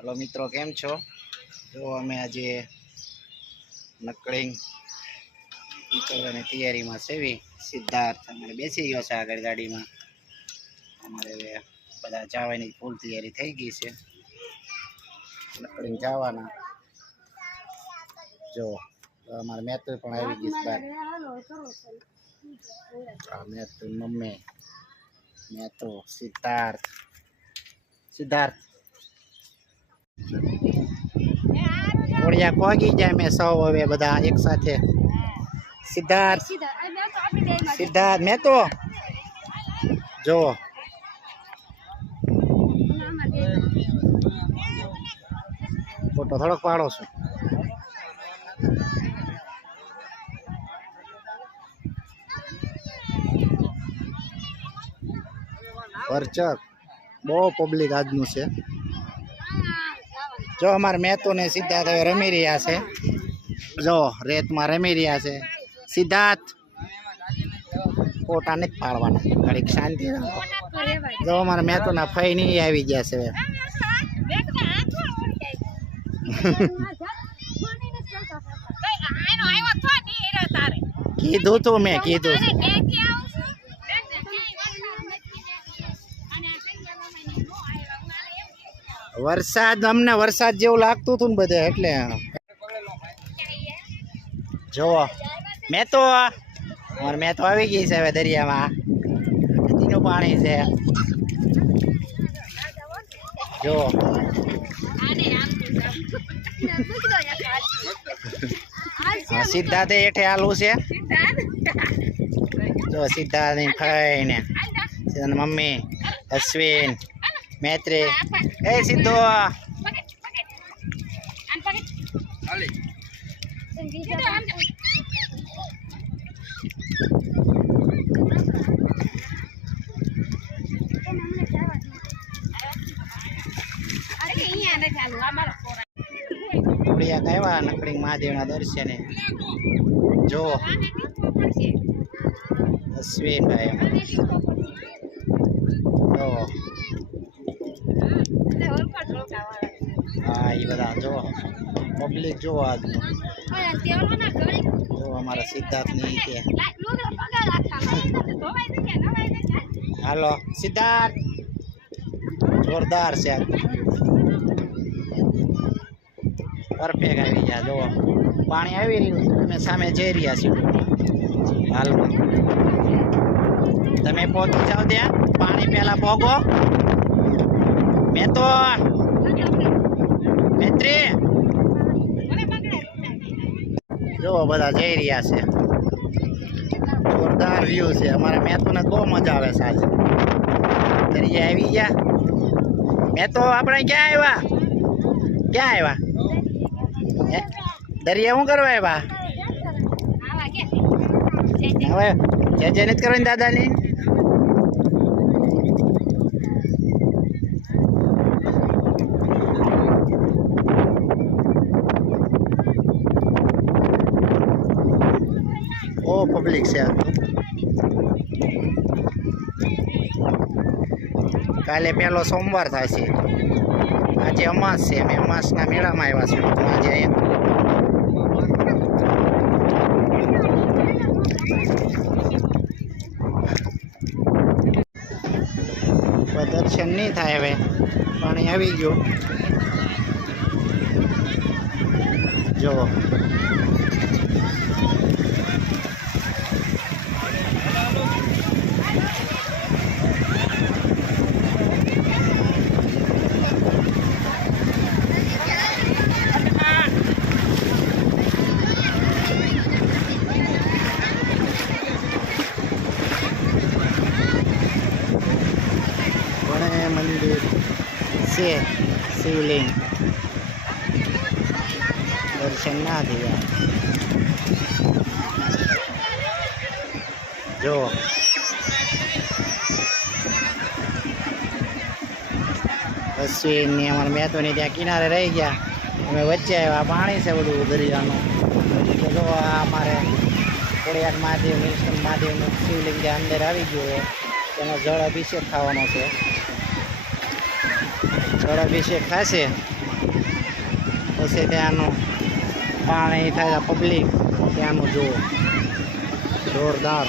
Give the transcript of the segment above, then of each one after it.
Hello मित्रों केम छो। जो अमे आज नकलिंग निकलवानी तैयारी में सेवी सिद्धार्थ अमे बेसी गयो छे आगळ गाड़ी में। अमारे बधा जवानी फूल तैयारी थई गई छे। नकलिंग जवाना जो अमारे मेतू पण आवी गई छे बार। मेतू मम्मी मेतू सिद्धार्थ सिद्धार्थ ओडिया पगी जाए मैं सौ हवे बधा एक साथे। सिद्धार्थ सिद्धार्थ मैं तो जो फोटो थोड़ो पाड़ो छो। परचक बहुत पब्लिक आजनु छे। जो अमार मेतू ने सिद्धार्थ हवे रमी रह्या छे। जो रेत में रमी रह्या छे। सिद्धार्थ फोटा नहीं पाड़वाना घड़ीक शांति राखो। जो अमार मेतू ना फई नहीं आवी गया छे। कीधुं तो मैं कीधुं वरसाद अमने वरसाद जेवुं लागतुं हतुं ने बधे एटले जो मैं तो आवी गई छे हवे दरिया में। नदीनुं पाणी छे जो सिद्धार्थ हेठे आलू छे। जो सिद्धार्थ नी फई ने मम्मी अश्विन मैत्री ए सिद्धो गया नकलिंग महादेव ना दर्शने। जो अश्विन भाई हाँ ये बता जो पब्लिक जो आज जो हमारा सिद्धार्थ नहीं थे। हेलो सिद्धार्थ जोरदार से परफेक्ट आई गया। जो पानी आई रही है सामे जई रह्या छे हाल में। तमे पहुंची जाओ त्या पानी पहला पोगो। मैं तो मैत्री जो बधा जई रह्या छे। जोरदार व्यू छे। अमारा मेतू ने बहुत मजा आवे छे। आज दरिया आई गया। मैं तो आपणे क्या आव्या क्या आव्या दरिया हूँ करवा आव्या हवे जय जय नहीं करवानी दादा ने। ओ पब्लिक से काले पहलो सोमवार थशे। आज अमास है। मैं अमास ना मेला में आव्या छुं। आज दर्शन नहीं थाय हवे पाणी आवी गयो। जो मंदिर से शिवलिंग दर्शन ना दिया। जो अश्विन ने अमर मैं तो नहीं त्या किनारे रही गया। अमे वच्चे आव्या पाणी से बधुं दरियानुं। जो अमारे खोडियार महादेव नीलकंठ महादेव शिवलिंग अंदर आई गयो है। तेनो जल अभिषेक थवानो छे। जल अभिषेक थशे પછી ત્યાંનું પાણી થાય પબ્લિક ત્યાંનું જુઓ જોરદાર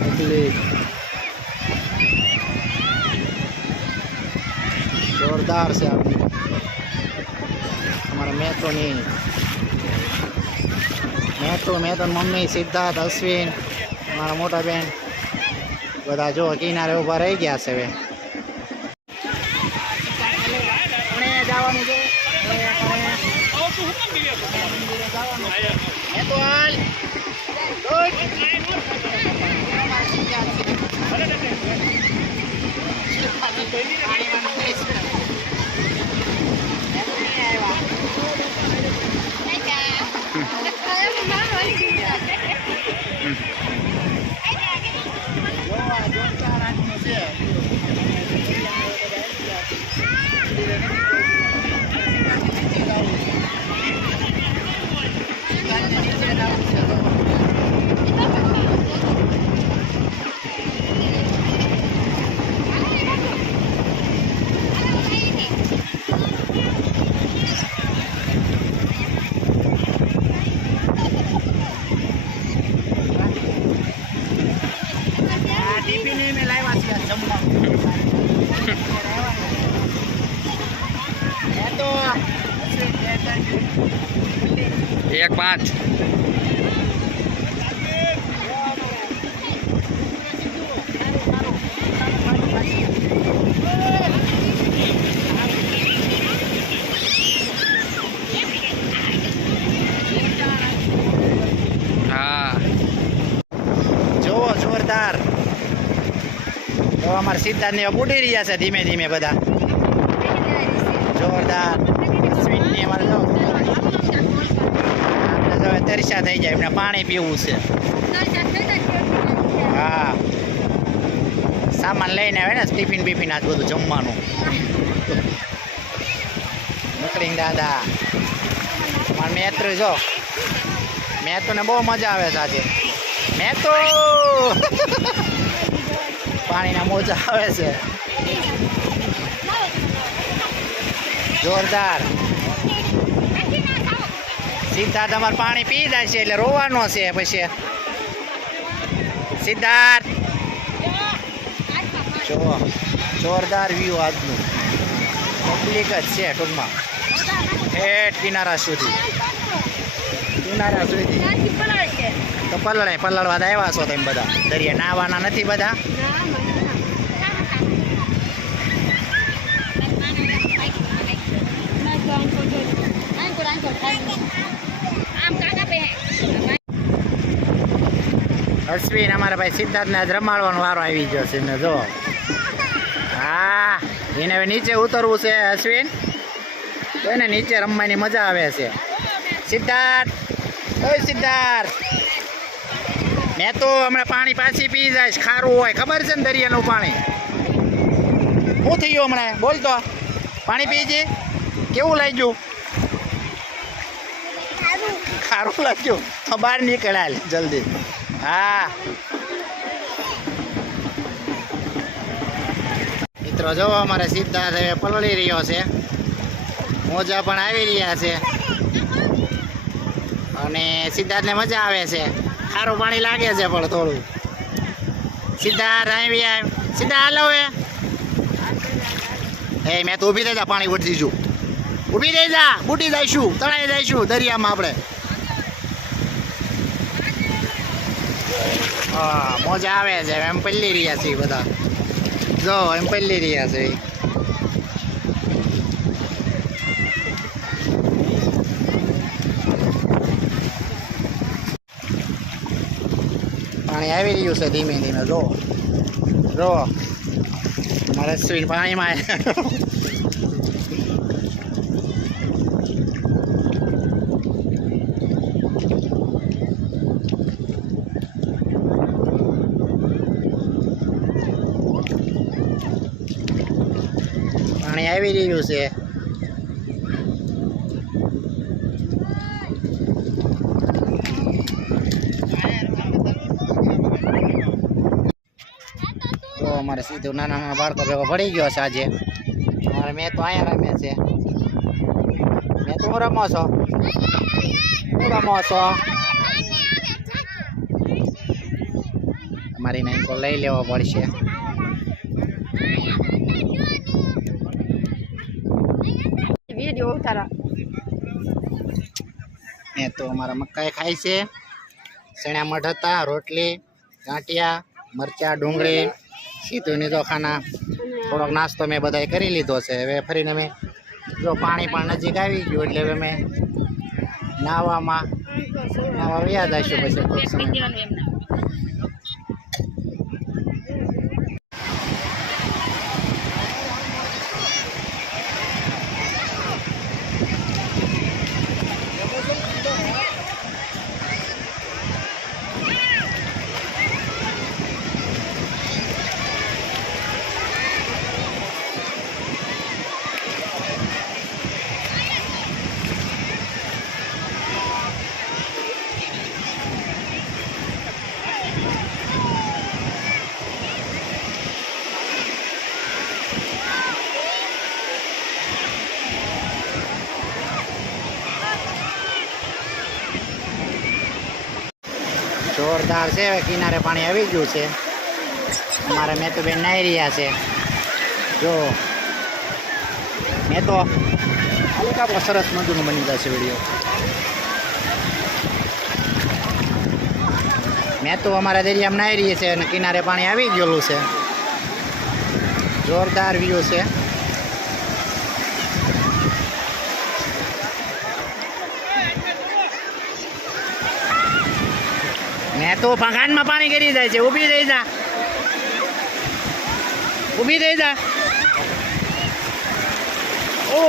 પબ્લિક જોરદાર છે આપણી અમારા મેત્રોની મેતો મમ્મી સિદ્ધાર્થ અશ્વિન મારા મોટા બેન બધા જો કિનારે ઊભા રહી ગયા છે હવે જવાનું છે एक 5 हाँ જોવો જોરદાર તો અમારા સિદ્ધાર્થ ને બુડી રહ્યા છે ધીમે ધીમે બધા જોરદાર અશ્વિનની અમારે જો તરસા થઈ જાય એમને પાણી પીવું છે હા સામાન લઈને આવે ને ટિફિન બિફિન આજ બધું જમવાનું નીકળીને દાદા મારા મેત્ર જો મેતોને બહુ મજા આવે છે આજે મેતો પાણીના મોજા આવે છે જોરદાર સિદ્ધાર્થ અમારે પાણી પી જાય છે એટલે રોવાનો છે પછી સિદ્ધાર્થ જો જોરદાર વ્યૂ આજનું પબ્લિક જ છે ટૂંકમાં ઠેઠ કિનારા સુધી તો પલળવા આવ્યા છો તમે બધા દરિયા નાવાના નથી બધા અશ્વિન અમારા ભાઈ સિદ્ધાર્થને આજ રમાડવાનો વારો આવી ગયો છે ને જો હા એને હવે નીચે ઉતરવું છે અશ્વિન તો એને નીચે રમવાની મજા આવે છે સિદ્ધાર્થ ઓય સિદ્ધાર્થ મેં તો હમણાં પાણી પાછી પી જાય ખારું હોય ખબર છે ને દરિયાનું પાણી શું થઈ ગયું હમણાં બોલ તો પાણી પીજે કેવું લાગ્યું ખારું લાગ્યું તો બહાર નીકળાય જલ્દી હા મિત્રો જો અમારે સિદ્ધાર્થ હવે પલળી રહ્યો છે મોજા પણ આવી રહ્યા છે અને સિદ્ધાર્થને મજા આવે છે ખારું પાણી લાગે છે પણ થોડું સિદ્ધાર્થ આવી આવ સિદ્ધાર્થ હાલો એ મેં તો ઊભી થઈ જા પાણી ઉઠી છું ઊભી થઈ જા બુટી જઈશું તળાઈ જઈશું દરિયામાં આપણે હા મોજા આવે છે એમ પલ્લી રહ્યા છે બધા જો એમ પલ્લી રહ્યા છે પાણી આવી રહ્યું છે ધીમે ધીમે જો મારે સ્વીટ પાણીમાં પાણી આવી રહ્યું છે તો અમારે સીધું નાના નાના બાળકો ભેગો પડી ગયો છે આજે અમારે મેં તો અહીંયા રમે છે. મેં તો હું રમો છો? હું રમો છો? અમારી નાઈકો લઈ લેવો પડશે. વિડિયો ઉતારા. મેં તો અમારા મકાઈ ખાય છે. ચણા મઠ હતા, રોટલી, ગાંઠિયા, મરચાં, ડુંગળી, સીધુની તો ખાના. થોડોક નાસ્તો મેં બધાએ કરી લીધો છે. હવે ફરીને મેં જો પાણી પણ નજીક આવી ગયું એટલે હવે મેં નાવા વ્યાજ આવીશું પછી થોડોક સમય. જોરદાર છે. હવે કિનારે પાણી આવી ગયું છે. અમારા મેં તો બેન નાહી રહ્યા છે. જો મેં તો આપણો સરસ મજાનું બની જશે વિડીયો. મેં તો અમારા દરિયામાં નાહી રહી છે અને કિનારે પાણી આવી ગયેલું છે. જોરદાર વ્યૂ છે. મેં તો ભગાનમાં પાણી કરી જાય છે. ઊભી થઈ જા, ઊભી થઈ જા. ઓ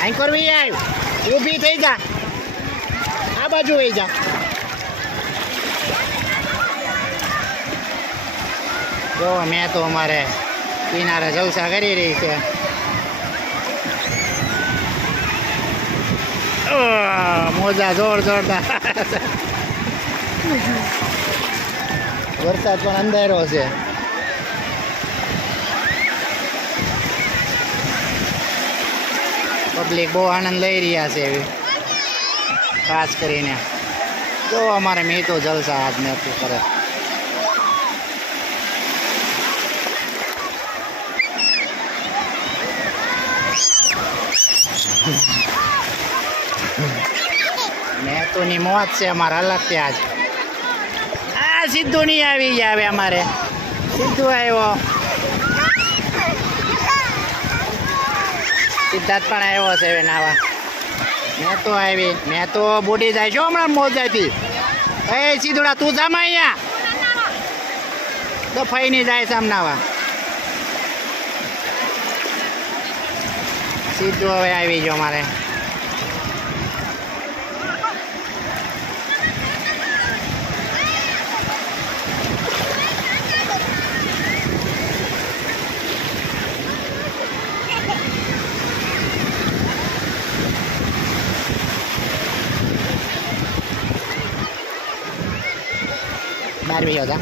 અહીં કરવી આવ, ઊભી થઈ જા, આ બાજુ વહી જા. જો મેં તો અમારે કિનારે જલસા કરી રહી છે. મોજા જોરદાર. વરસાદ પણ અંધારો છે. પબ્લિક બહુ આનંદ લઈ રહ્યા છે એવી ખાસ કરીને. જો અમારે મેં તો જલસા આજ નથી કરે. મેં તો ની મોત છે અમારે અલગ ત્યાં જ. આ સિદ્ધુ નહીં આવી ગયા. હવે અમારે સિદ્ધુ આવ્યો, સિદ્ધાર્થ પણ આવ્યો છે હવે નાવા. મેં તો આવી, મેં તો બુડી જાય છો હમણાં મોજાથી. એ સીધુડા તું જામ અહીંયા તો ફઈ નહીં જાય છે આમ નાવા. સીધું હવે આવી ગયો મારે. બાર બી હતા.